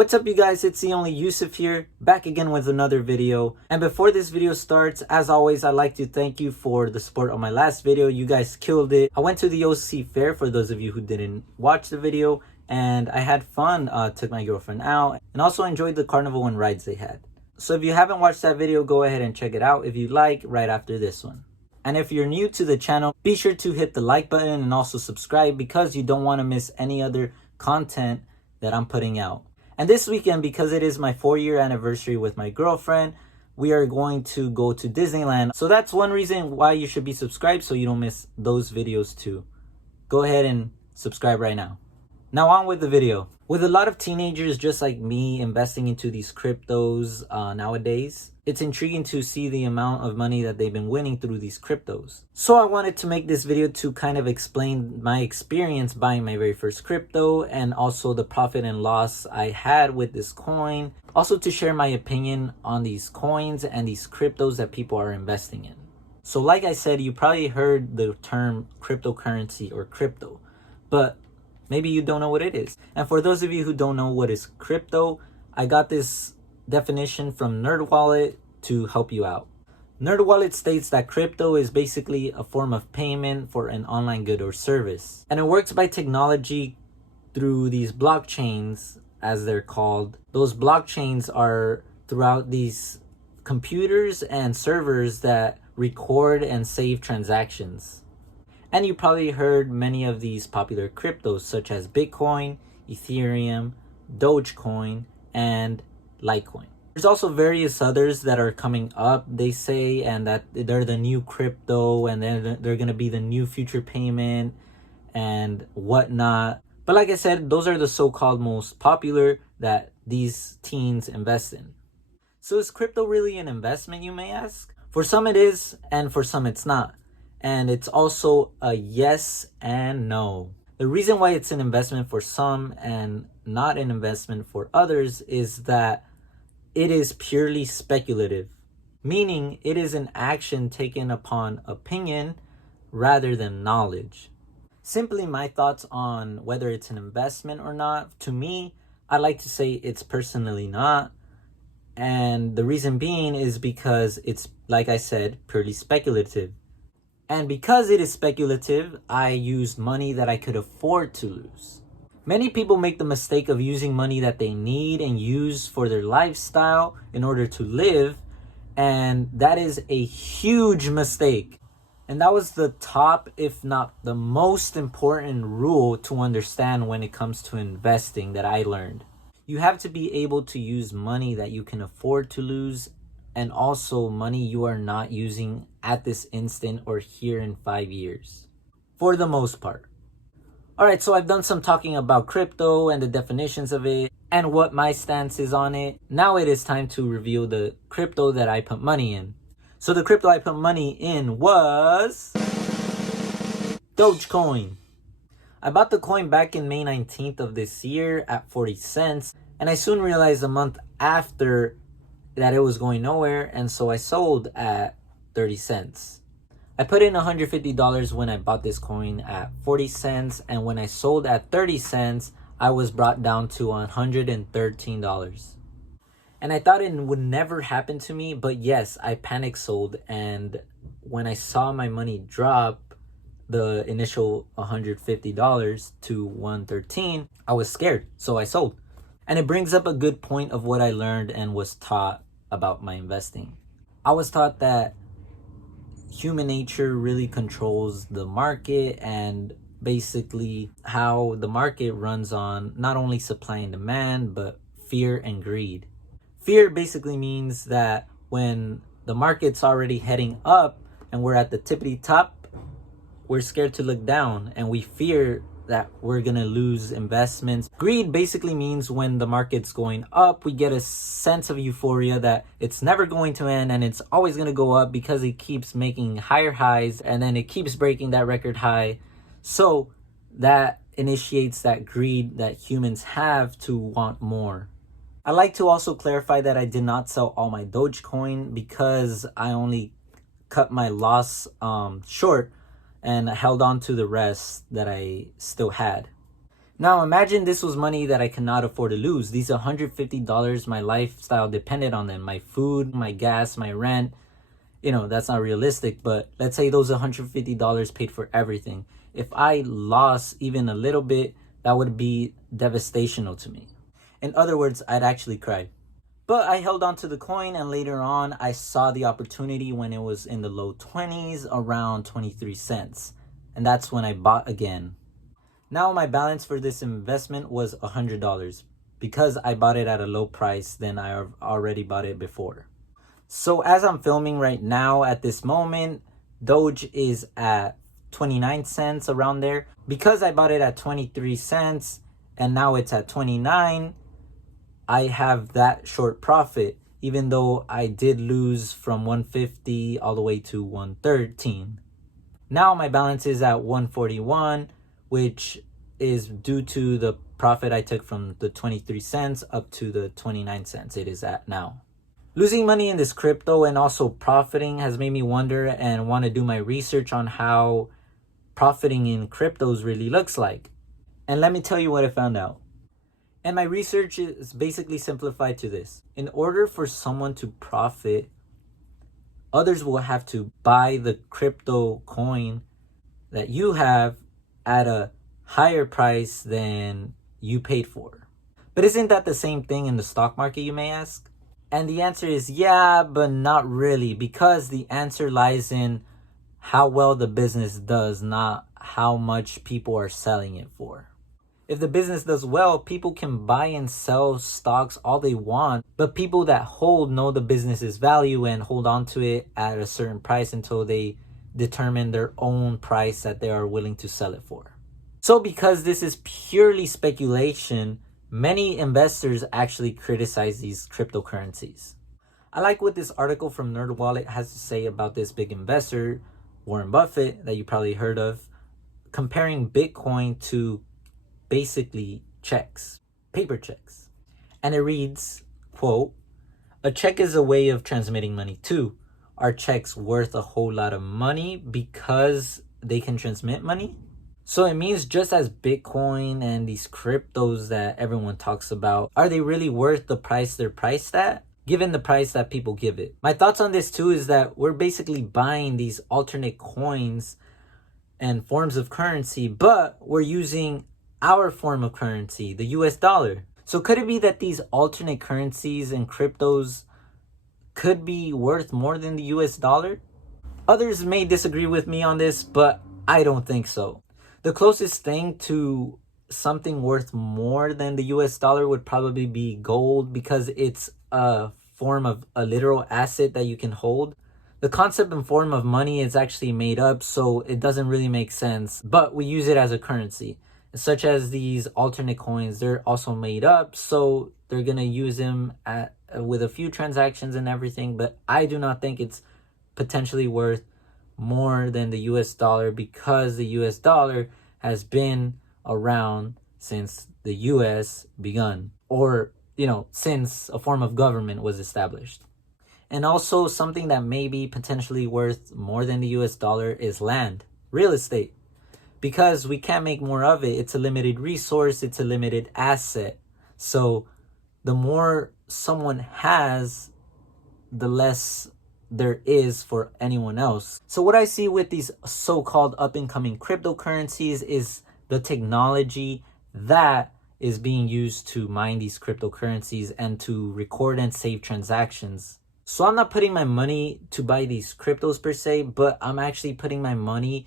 What's up you guys, it's the only Yusuf here, back again with another video. And before this video starts, as always, I'd like to thank you for the support on my last video. You guys killed it. I went to the OC Fair for those of you who didn't watch the video, and I had fun, took my girlfriend out, and also enjoyed the carnival and rides they had. So if you haven't watched that video, go ahead and check it out if you like, right after this one. And if you're new to the channel, be sure to hit the like button and also subscribe because you don't want to miss any other content that I'm putting out. And this weekend, because it is my 4-year anniversary with my girlfriend, we are going to go to Disneyland. So that's one reason why you should be subscribed so you don't miss those videos too. Go ahead and subscribe right now. Now on with the video. With a lot of teenagers just like me investing into these cryptos nowadays, it's intriguing to see the amount of money that they've been winning through these cryptos. So I wanted to make this video to kind of explain my experience buying my very first crypto and also the profit and loss I had with this coin. Also to share my opinion on these coins and these cryptos that people are investing in. So like I said, you probably heard the term cryptocurrency or crypto, but maybe you don't know what it is. And for those of you who don't know what is crypto, I got this definition from NerdWallet to help you out. NerdWallet states that crypto is basically a form of payment for an online good or service. And it works by technology through these blockchains, as they're called. Those blockchains are throughout these computers and servers that record and save transactions. And you probably heard many of these popular cryptos such as Bitcoin, Ethereum, Dogecoin, and Litecoin. There's also various others that are coming up, they say, and that they're the new crypto and then they're going to be the new future payment and whatnot. But like I said, those are the so-called most popular that these teens invest in. So is crypto really an investment, you may ask? For some it is, and for some it's not. And it's also a yes and no. The reason why it's an investment for some and not an investment for others is that it is purely speculative, meaning it is an action taken upon opinion rather than knowledge. Simply my thoughts on whether it's an investment or not. To me, I like to say it's personally not. And the reason being is because it's, like I said, purely speculative. And because it is speculative, I used money that I could afford to lose. Many people make the mistake of using money that they need and use for their lifestyle in order to live, and that is a huge mistake. And that was the top, if not the most important rule to understand when it comes to investing that I learned. You have to be able to use money that you can afford to lose, and also money you are not using at this instant or here in 5 years, for the most part. Alright, so I've done some talking about crypto and the definitions of it and what my stance is on it. Now it is time to reveal the crypto that I put money in. So the crypto I put money in was Dogecoin. I bought the coin back in May 19th of this year at 40 cents, and I soon realized a month after that it was going nowhere, and so I sold at 30 cents. I put in $150 when I bought this coin at 40 cents, and when I sold at 30 cents, I was brought down to $113. And I thought it would never happen to me, but yes, I panic sold, and when I saw my money drop, the initial $150 to $113, I was scared, so I sold. And it brings up a good point of what I learned and was taught about my investing. I was taught that human nature really controls the market, and basically how the market runs on not only supply and demand, but fear and greed. Fear basically means that when the market's already heading up and we're at the tippity top, we're scared to look down and we fear that we're gonna lose investments. Greed basically means when the market's going up, we get a sense of euphoria that it's never going to end and it's always gonna go up because it keeps making higher highs and then it keeps breaking that record high. So that initiates that greed that humans have to want more. I'd like to also clarify that I did not sell all my Dogecoin because I only cut my loss short and held on to the rest that I still had. Now imagine this was money that I cannot afford to lose. These $150, my lifestyle depended on them. My food, my gas, my rent. You know, that's not realistic, but let's say those $150 paid for everything. If I lost even a little bit, that would be devastational to me. In other words, I'd actually cry. But I held on to the coin, and later on, I saw the opportunity when it was in the low 20s, around 23 cents. And that's when I bought again. Now my balance for this investment was $100 because I bought it at a low price than I already bought it before. So as I'm filming right now at this moment, Doge is at 29 cents, around there. Because I bought it at 23 cents and now it's at 29, I have that short profit, even though I did lose from 150 all the way to 113. Now my balance is at 141, which is due to the profit I took from the 23 cents up to the 29 cents it is at now. Losing money in this crypto and also profiting has made me wonder and want to do my research on how profiting in cryptos really looks like. And let me tell you what I found out. And my research is basically simplified to this. In order for someone to profit, others will have to buy the crypto coin that you have at a higher price than you paid for. But isn't that the same thing in the stock market, you may ask? And the answer is yeah, but not really, because the answer lies in how well the business does, not how much people are selling it for. If the business does well, people can buy and sell stocks all they want, but people that hold know the business's value and hold on to it at a certain price until they determine their own price that they are willing to sell it for. So because this is purely speculation, many investors actually criticize these cryptocurrencies. I like what this article from NerdWallet has to say about this big investor, Warren Buffett, that you probably heard of, comparing Bitcoin to basically checks, paper checks. And it reads, quote, "A check is a way of transmitting money too. Are checks worth a whole lot of money because they can transmit money?" So it means just as Bitcoin and these cryptos that everyone talks about, are they really worth the price they're priced at, given the price that people give it? My thoughts on this too is that we're basically buying these alternate coins and forms of currency, but we're using our form of currency, the US dollar. So could it be that these alternate currencies and cryptos could be worth more than the US dollar? Others may disagree with me on this, but I don't think so. The closest thing to something worth more than the US dollar would probably be gold, because it's a form of a literal asset that you can hold. The concept and form of money is actually made up, so it doesn't really make sense, but we use it as a currency. Such as these alternate coins, they're also made up, so they're gonna use them with a few transactions and everything, but I do not think it's potentially worth more than the US dollar, because the US dollar has been around since the US begun, or since a form of government was established. And also something that may be potentially worth more than the US dollar is land, real estate, because we can't make more of it. It's a limited resource, it's a limited asset. So the more someone has, the less there is for anyone else. So what I see with these so-called up-and-coming cryptocurrencies is the technology that is being used to mine these cryptocurrencies and to record and save transactions. So I'm not putting my money to buy these cryptos per se, but I'm actually putting my money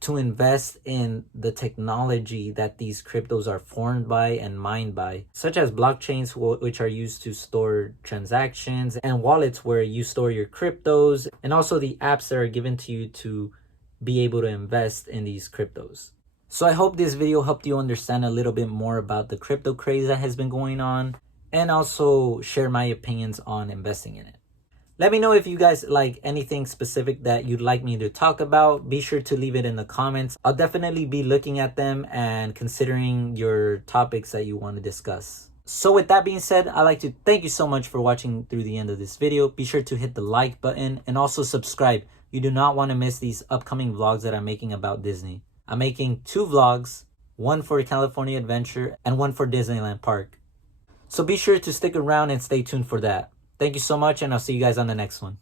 to invest in the technology that these cryptos are formed by and mined by, such as blockchains, which are used to store transactions, and wallets where you store your cryptos, and also the apps that are given to you to be able to invest in these cryptos. So I hope this video helped you understand a little bit more about the crypto craze that has been going on, and also share my opinions on investing in it. Let me know if you guys like anything specific that you'd like me to talk about. Be sure to leave it in the comments. I'll definitely be looking at them and considering your topics that you want to discuss. So with that being said, I'd like to thank you so much for watching through the end of this video. Be sure to hit the like button and also subscribe. You do not want to miss these upcoming vlogs that I'm making about Disney. I'm making 2 vlogs one for California Adventure, and one for Disneyland Park. So be sure to stick around and stay tuned for that. Thank you so much, and I'll see you guys on the next one.